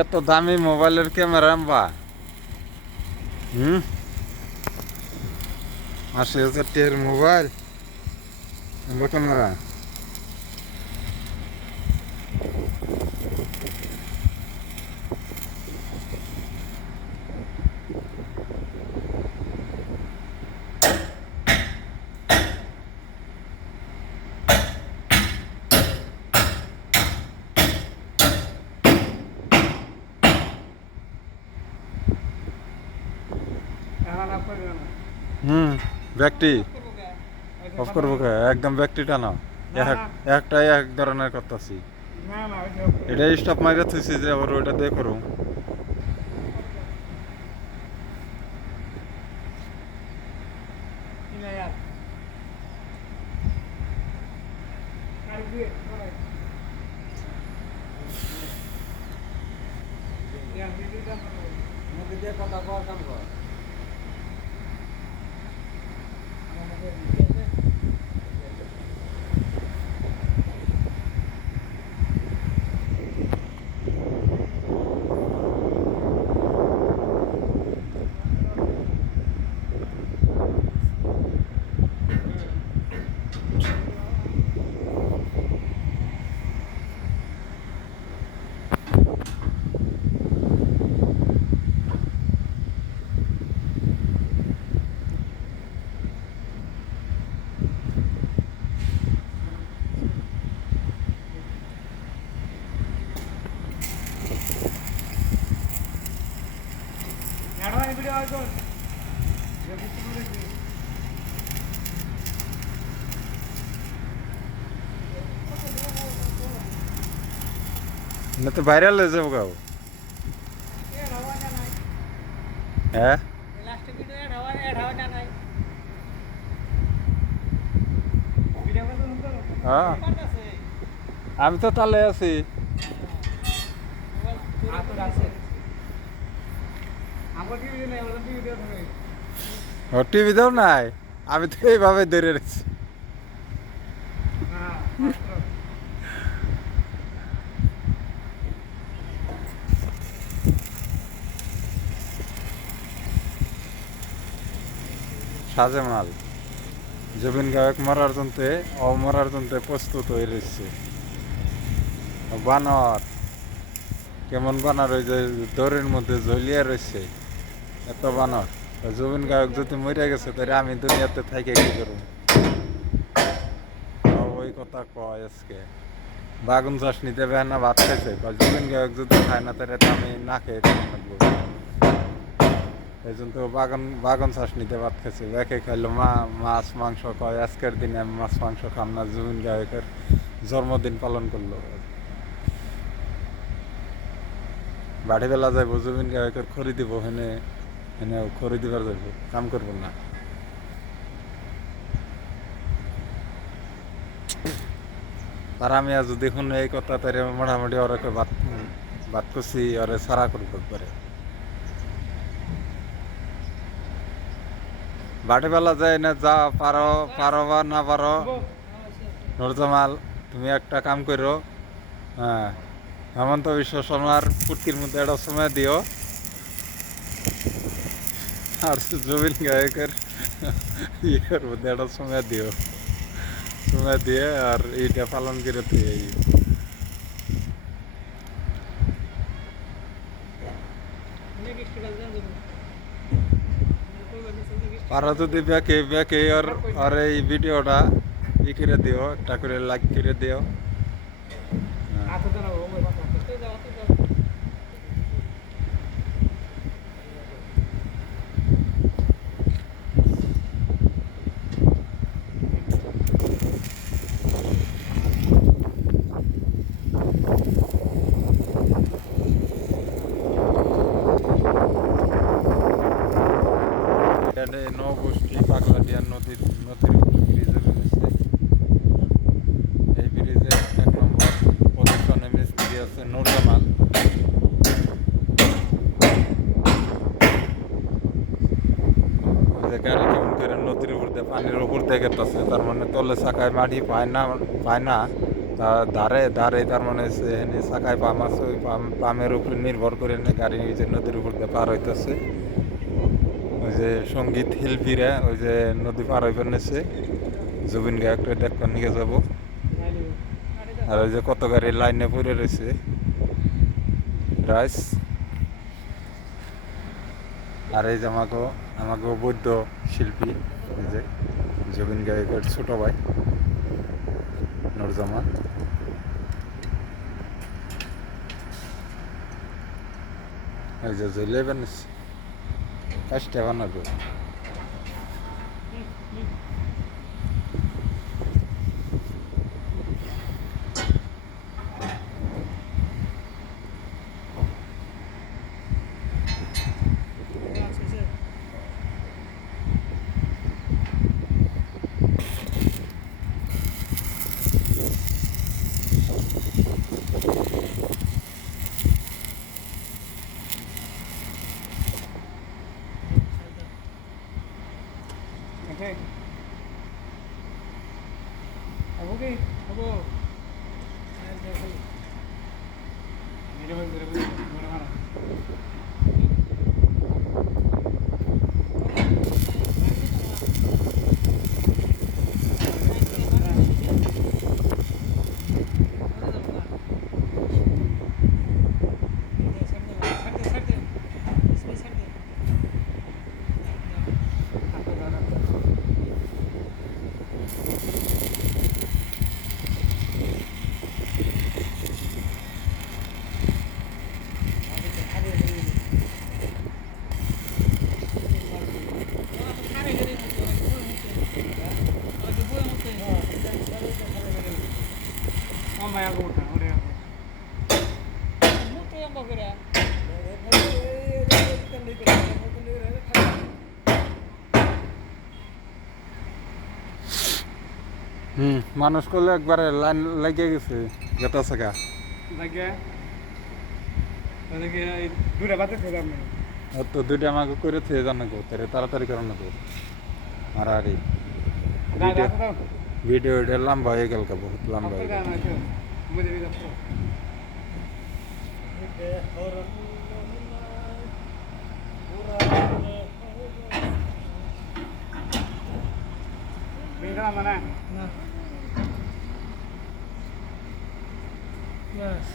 এত দামি মোবাইলের ক্যামেরা বা ৮০,০০০ টাকার মোবাইল ক্যামেরা। ব্যক্তি অফ করবো একদম ব্যক্তিটা না একটাই এক ধরনের করতেছি এটা স্টপ মাইরে থুইছি যে আবার ওইটা দিয়ে করুন। কথা কর কাম কর না তো ভাইরাল হয়ে যাবো গাও। হ্যাঁ আমি তো তালে আছি টিভিতেও নাই আমি তো এইভাবে ধরে রেখেছি। সাজে মাল জুবিন গায়ক মরার জন্যে অমরার জন্যে প্রস্তুত হয়ে রয়েছে। বানর কেমন বানর ওই যে দড়ির মধ্যে ঝুলিয়ে রয়েছে এত বানর। জুবিন গায়ক যদি মরে গেছে তাহলে আমি দুনিয়াতে থাইকে কি করব? ওই কথা কয় আজকে বাগুন চাষনি দেবে না ভাত খাইছে জুবিন গায়ক যদি খায় না তাহলে আমি না খেয়ে থাকবো। এই জন্য বাগান চাষনিতে ভাত খাইছে একে খাইলো মাছ মাংস কয় আজকের দিনে আমি মাছ মাংস খাম না। জুবিন গায়কের জন্মদিন পালন করলো বাড়ি বেলা যাইব জুবিন গায়কের খড়ি দিব হেনে হেনে খড়ি দিবার যাইব কাম করবো না। আর আমি আজ দেখুন এই কথা তার মোটামুটি ওরা ভাত করছি ওরে সারা করবো একবারে বাড়ি বেলা যায় না যা পারো বা না পারো নুরজামাল, তুমি একটা কাম করো। হ্যাঁ, হেমন্ত বিশ্ব শর্মার ফুটকির মধ্যে একটা সময় দিও, আর জুবিন গায়কের ইয়ের মধ্যে একটা সময় দিও, সময় দিয়ে আর এইটা পালন করে তুই এই পারো যদি ব্যাকে ব্যাকে আর এই ভিডিওটা ই করে দিও, একটা করে লাইক করে দিও। এখানে নবগোষ্ঠী পাগলাডিয়া নদীর নদীর উপর ব্রিজে বেড়েছে। এই ব্রিজে 1 নম্বর পজিশনে মিস্ত্রি আছে নুরজামাল। ওই যে গাড়ি কেমন করে নদীর উপর দিয়ে পানির উপর দিয়ে গেতেছে, তার মানে তলে চাকায় মাটি পায় না। তার ধারে ধারে তার মানে এখানে চাকায় পাম আছে, ওই পামের উপরে নির্ভর করে গাড়ি ওই যে নদীর উপর দিয়ে পার হইতেছে। ওই যে সঙ্গীত শিল্পীরা ওই যে নদী পার হইবার নিচ্ছে, জুবিন গায়কটা দেখবার নিয়ে যাব। আর ওই যে কত গাড়ি লাইনে পড়ে রয়েছে রাইস। আর এই যে আমাকে বৈদ্য শিল্পী, এই যে জুবিন গায়কের ছোট ভাই নুরজামান। এই যে লেবেন কাজটা বানাবো। Okay. Okay. Ako. Mamaya ko udah, udah. Muto yang bagera. মানুষ করলে একবারে লাইন লেগে গেছে যেটা থাকা Lagi. Lagi dua batas sudah men. তো দুইটা আমাকে করে থেকে জানো গো, তাড়াতাড়ি করো না গো। মারারি Dah dah tahu. ভিডিও এটা লম্বা হয়ে গেল, বহুত লম্বা হয়ে Apa গেল। kan itu? Mudah bisa. Bintang mana? Nah. Yes.